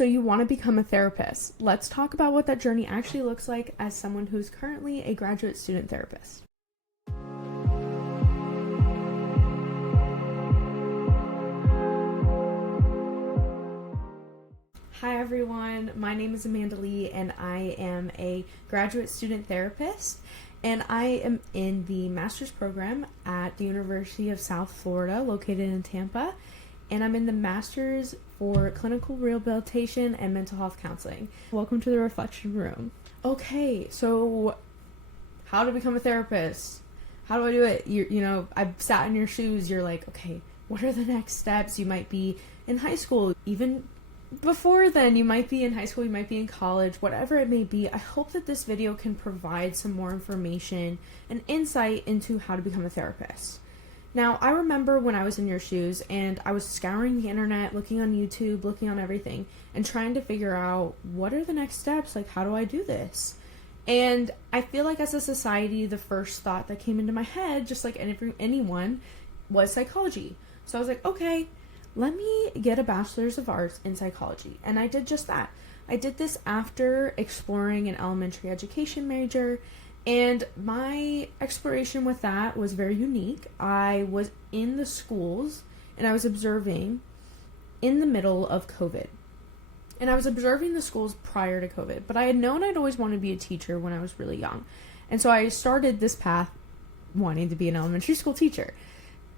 So you want to become a therapist. Let's talk about what that journey actually looks like as someone who's currently a graduate student therapist. Hi everyone, my name is Amanda Lee and I am a graduate student therapist, and I am in the master's program at the University of South Florida located in Tampa, and I'm in the master's for clinical rehabilitation and mental health counseling. Welcome to the reflection room. Okay, so how to become a therapist? How do I do it? I've sat in your shoes. You're like, okay, what are the next steps? You might be in high school, even before then, you might be in high school, you might be in college, whatever it may be. I hope that this video can provide some more information and insight into how to become a therapist. Now, I remember when I was in your shoes and I was scouring the internet, looking on YouTube, looking on everything, and trying to figure out what are the next steps, like how do I do this? And I feel like as a society, the first thought that came into my head, just like anyone, was psychology. So I was like, okay, let me get a bachelor's of arts in psychology. And I did just that. I did this after exploring an elementary education major, and my exploration with that was very unique. I was in the schools and I was observing in the middle of COVID. And I was observing the schools prior to COVID, but I had known I'd always wanted to be a teacher when I was really young. And so I started this path wanting to be an elementary school teacher.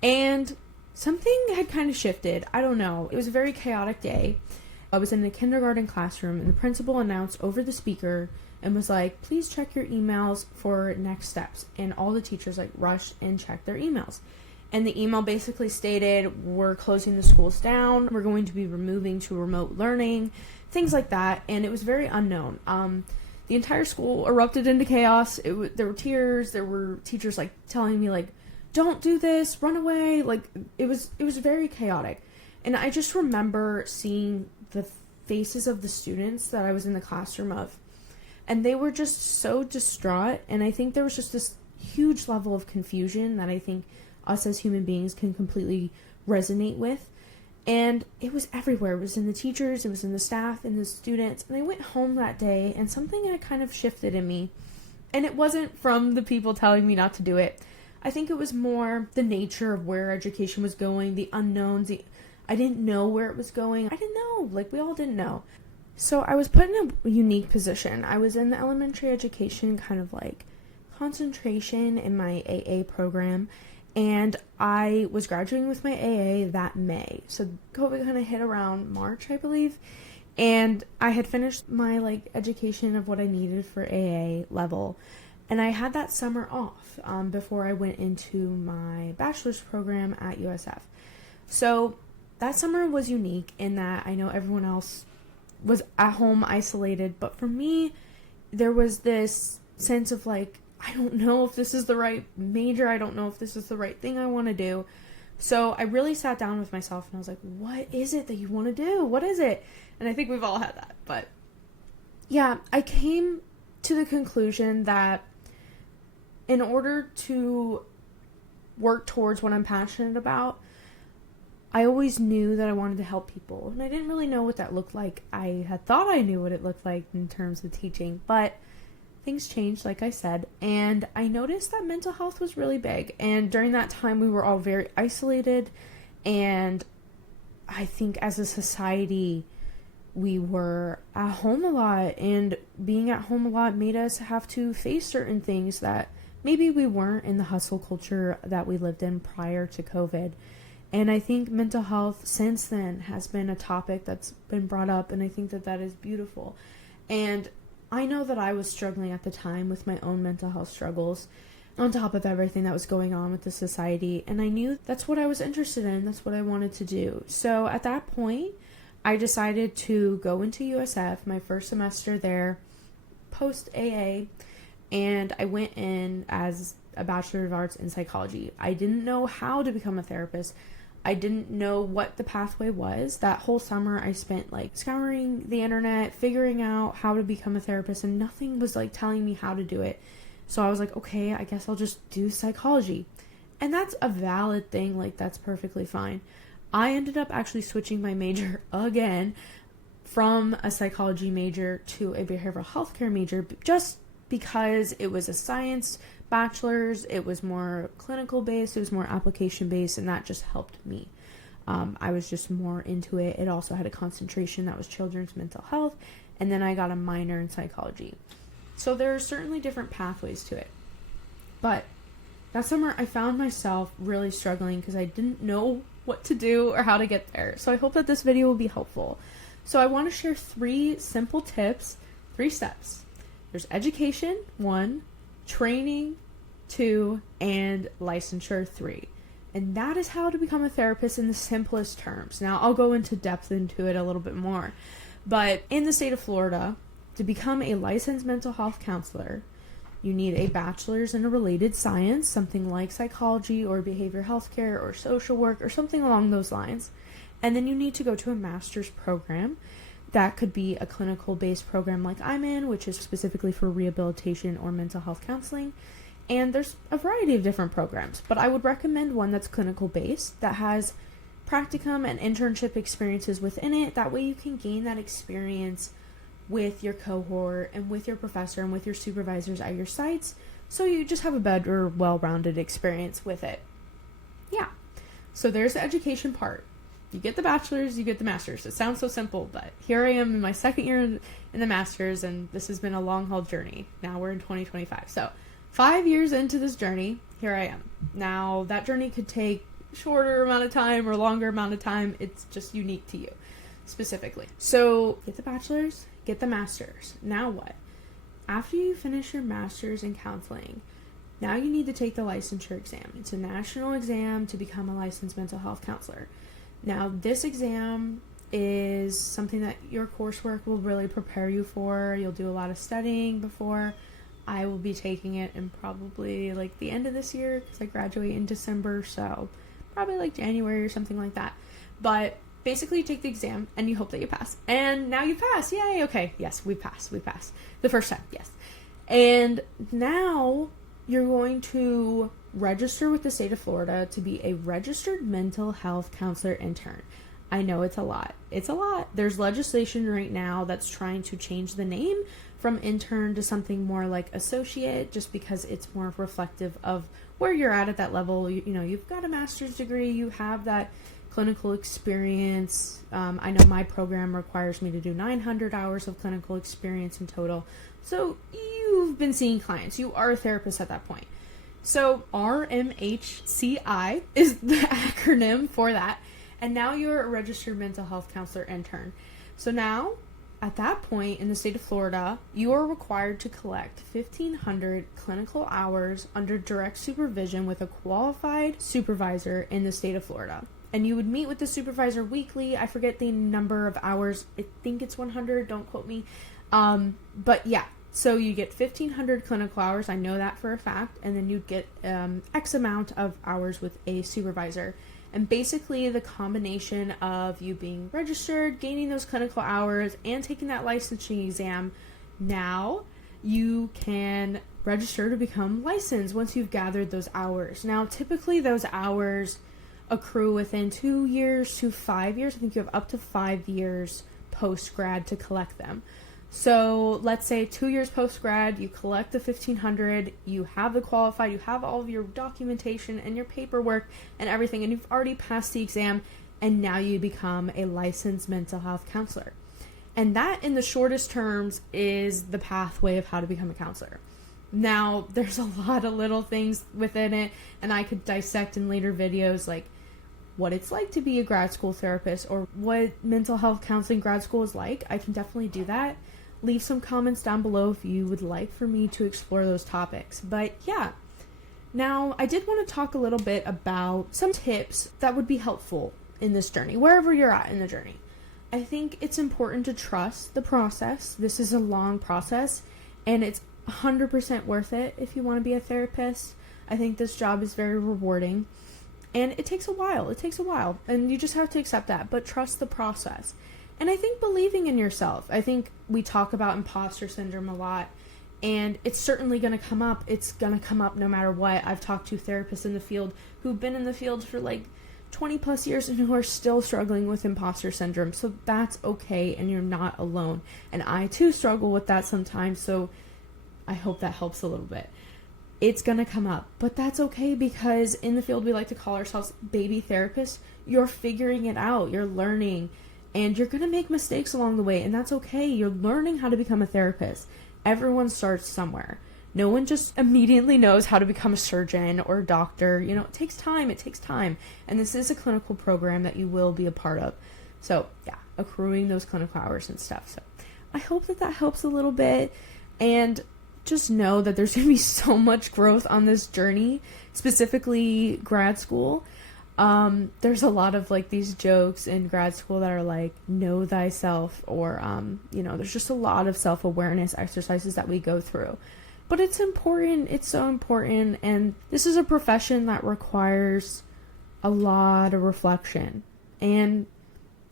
And something had kind of shifted. I don't know. It was a very chaotic day. I was in the kindergarten classroom and the principal announced over the speaker and was like, please check your emails for next steps. And all the teachers rushed and checked their emails. And the email basically stated, we're closing the schools down. We're going to be removing to remote learning, things like that. And it was very unknown. The entire school erupted into chaos. There were tears. There were teachers telling me don't do this, run away. It was very chaotic. And I just remember seeing the faces of the students that I was in the classroom of, and they were just so distraught. And I think there was just this huge level of confusion that I think us as human beings can completely resonate with. And it was everywhere. It was in the teachers, it was in the staff, in the students. And I went home that day and something had kind of shifted in me. And it wasn't from the people telling me not to do it. I think it was more the nature of where education was going, the unknowns. I didn't know where it was going. I didn't know. We all didn't know. So I was put in a unique position. I was in the elementary education kind of concentration in my AA program. And I was graduating with my AA that May. So COVID kind of hit around March, I believe. And I had finished my education of what I needed for AA level. And I had that summer off before I went into my bachelor's program at USF. So that summer was unique in that I know everyone else was at home isolated. But for me, there was this sense of I don't know if this is the right major. I don't know if this is the right thing I want to do. So I really sat down with myself and I was like, what is it that you want to do? What is it? And I think we've all had that. But yeah, I came to the conclusion that in order to work towards what I'm passionate about, I always knew that I wanted to help people. And I didn't really know what that looked like. I had thought I knew what it looked like in terms of teaching, but things changed, like I said, and I noticed that mental health was really big. And during that time, we were all very isolated, and I think as a society, we were at home a lot, and being at home a lot made us have to face certain things that maybe we weren't in the hustle culture that we lived in prior to COVID. And I think mental health since then has been a topic that's been brought up, and I think that is beautiful. And I know that I was struggling at the time with my own mental health struggles on top of everything that was going on with the society, and I knew that's what I was interested in, that's what I wanted to do. So at that point, I decided to go into USF, my first semester there, post AA, and I went in as a Bachelor of Arts in Psychology. I didn't know how to become a therapist. I didn't know what the pathway was. That whole summer I spent scouring the internet, figuring out how to become a therapist, and nothing was telling me how to do it. So I was like, okay, I guess I'll just do psychology. And that's a valid thing, that's perfectly fine. I ended up actually switching my major again from a psychology major to a behavioral healthcare major just because it was a science bachelor's, it was more clinical based, it was more application based, and that just helped me. I was just more into it. It also had a concentration that was children's mental health, and then I got a minor in psychology. So there are certainly different pathways to it. But that summer I found myself really struggling because I didn't know what to do or how to get there. So I hope that this video will be helpful. So I want to share 3 simple tips, 3 steps. There's education, 1, training, 2, and licensure, 3. And that is how to become a therapist in the simplest terms. Now, I'll go into depth into it a little bit more. But in the state of Florida, to become a licensed mental health counselor, you need a bachelor's in a related science, something like psychology or behavioral healthcare or social work or something along those lines. And then you need to go to a master's program. That could be a clinical-based program like I'm in, which is specifically for rehabilitation or mental health counseling. And there's a variety of different programs, but I would recommend one that's clinical-based, that has practicum and internship experiences within it. That way you can gain that experience with your cohort and with your professor and with your supervisors at your sites, so you just have a better, well-rounded experience with it. Yeah. So there's the education part. You get the bachelor's, you get the master's. It sounds so simple, but here I am in my second year in the master's, and this has been a long-haul journey. Now we're in 2025. So 5 years into this journey, here I am. Now, that journey could take a shorter amount of time or longer amount of time. It's just unique to you, specifically. So get the bachelor's, get the master's. Now what? After you finish your master's in counseling, now you need to take the licensure exam. It's a national exam to become a licensed mental health counselor. Now, this exam is something that your coursework will really prepare you for. You'll do a lot of studying before. I will be taking it in probably like the end of this year because I graduate in December, so probably like January or something like that. But basically you take the exam and you hope that you pass. And now you pass. Yay. Okay. Yes, we passed. We passed. The first time. Yes. And now you're going to register with the state of Florida to be a registered mental health counselor intern. I know it's a lot. It's a lot. There's legislation right now that's trying to change the name from intern to something more like associate, just because it's more reflective of where you're at that level. You know, you've got a master's degree, you have that clinical experience. I know my program requires me to do 900 hours of clinical experience in total. So you've been seeing clients. You are a therapist at that point. So RMHCI is the acronym for that. And now you're a registered mental health counselor intern. So now, at that point in the state of Florida, you are required to collect 1,500 clinical hours under direct supervision with a qualified supervisor in the state of Florida. And you would meet with the supervisor weekly. I forget the number of hours. I think it's 100. Don't quote me. But yeah. So you get 1,500 clinical hours. I know that for a fact. And then you'd get X amount of hours with a supervisor. And basically the combination of you being registered, gaining those clinical hours, and taking that licensing exam, now you can register to become licensed once you've gathered those hours. Now, typically those hours accrue within 2 years to 5 years. I think you have up to 5 years post-grad to collect them. So let's say 2 years post-grad, you collect the 1,500, you have the qualified, you have all of your documentation and your paperwork and everything, and you've already passed the exam, and now you become a licensed mental health counselor. And that, in the shortest terms, is the pathway of how to become a counselor. Now, there's a lot of little things within it, and I could dissect in later videos, like what it's like to be a grad school therapist or what mental health counseling grad school is like. I can definitely do that. Leave some comments down below if you would like for me to explore those topics. But yeah, now I did want to talk a little bit about some tips that would be helpful in this journey, wherever you're at in the journey. I think it's important to trust the process. This is a long process, and it's 100% worth it if you want to be a therapist. I think this job is very rewarding, and it takes a while. It takes a while, and you just have to accept that, but trust the process. And I think believing in yourself. I think we talk about imposter syndrome a lot, and it's certainly going to come up. It's going to come up no matter what. I've talked to therapists in the field who've been in the field for like 20 plus years and who are still struggling with imposter syndrome. So that's okay, and you're not alone. And I too struggle with that sometimes, so I hope that helps a little bit. It's gonna come up, but that's okay, because in the field we like to call ourselves baby therapists. You're figuring it out, you're learning, and you're gonna make mistakes along the way, and that's okay. You're learning how to become a therapist. Everyone starts somewhere. No one just immediately knows how to become a surgeon or a doctor. It takes time. And this is a clinical program that you will be a part of. So, yeah, accruing those clinical hours and stuff. So, I hope that helps a little bit. And just know that there's going to be so much growth on this journey, specifically grad school. There's a lot of these jokes in grad school that are like, know thyself, or, there's just a lot of self-awareness exercises that we go through. But it's important. It's so important. And this is a profession that requires a lot of reflection and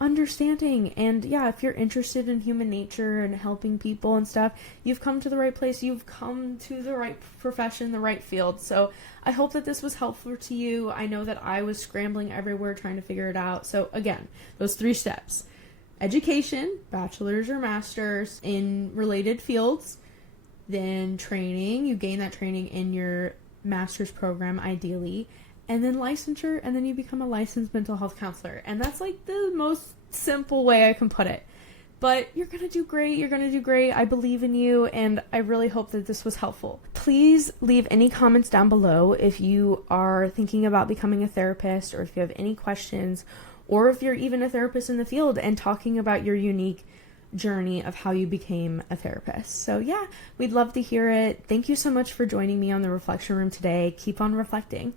understanding. And yeah, if you're interested in human nature and helping people and stuff, you've come to the right place. You've come to the right profession, the right field. So I hope that this was helpful to you. I know that I was scrambling everywhere trying to figure it out. So again, those 3 steps: education, bachelor's or master's in related fields. Then training, you gain that training in your master's program ideally, and then licensure, and then you become a licensed mental health counselor. And that's the most simple way I can put it. But you're going to do great. I believe in you, and I really hope that this was helpful. Please leave any comments down below if you are thinking about becoming a therapist, or if you have any questions, or if you're even a therapist in the field and talking about your unique journey of how you became a therapist. So yeah, we'd love to hear it. Thank you so much for joining me on the Reflection Room today. Keep on reflecting.